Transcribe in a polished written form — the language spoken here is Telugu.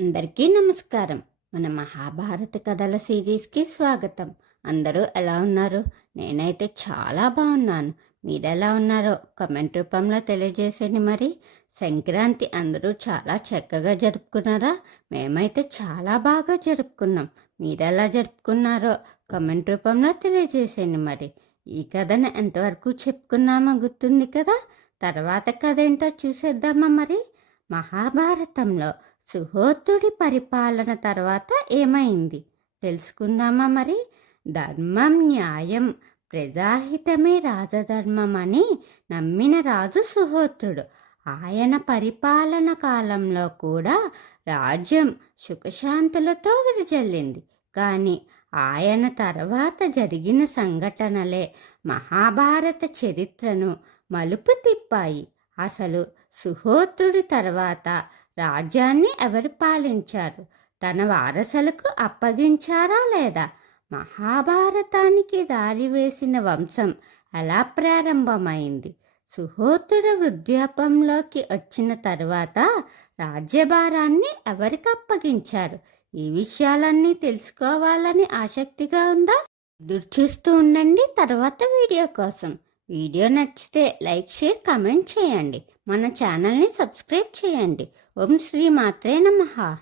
అందరికీ నమస్కారం. మన మహాభారత కథల సిరీస్కి స్వాగతం. అందరూ ఎలా ఉన్నారు? నేనైతే చాలా బాగున్నాను. మీరెలా ఉన్నారో కమెంట్ రూపంలో తెలియజేసేయండి. మరి సంక్రాంతి అందరూ చాలా చక్కగా జరుపుకున్నారా? మేమైతే చాలా బాగా జరుపుకున్నాం. మీరెలా జరుపుకున్నారో కమెంట్ రూపంలో తెలియజేసేయండి. మరి ఈ కథను ఎంతవరకు చెప్పుకున్నామో గుర్తుంది కదా. తర్వాత కథ ఏంటో చూసేద్దామా. మరి మహాభారతంలో సుహోత్రుడి పరిపాలన తర్వాత ఏమైంది తెలుసుకుందామా. మరి ధర్మం, న్యాయం, ప్రజాహితమే రాజధర్మం అని నమ్మిన రాజు సుహోత్రుడు. ఆయన పరిపాలన కాలంలో కూడా రాజ్యం సుఖశాంతులతో విరజల్లింది. కానీ ఆయన తర్వాత జరిగిన సంఘటనలే మహాభారత చరిత్రను మలుపు తిప్పాయి. అసలు సుహోత్రుడి తర్వాత రాజ్యాన్ని ఎవరు పాలించారు? తన వారసులకు అప్పగించారా లేదా? మహాభారతానికి దారివేసిన వంశం ఎలా ప్రారంభమైంది? సుహోత్రుడు వృద్ధాపంలోకి వచ్చిన తరువాత రాజ్యభారాన్ని ఎవరికి అప్పగించారు? ఈ విషయాలన్నీ తెలుసుకోవాలని ఆసక్తిగా ఉందా? ఎదురు చూస్తూ ఉండండి తర్వాత వీడియో కోసం. వీడియో నచ్చితే లైక్, షేర్, కామెంట్ చేయండి. మన ఛానల్ని సబ్స్క్రైబ్ చేయండి. ఓం శ్రీ మాత్రే నమః.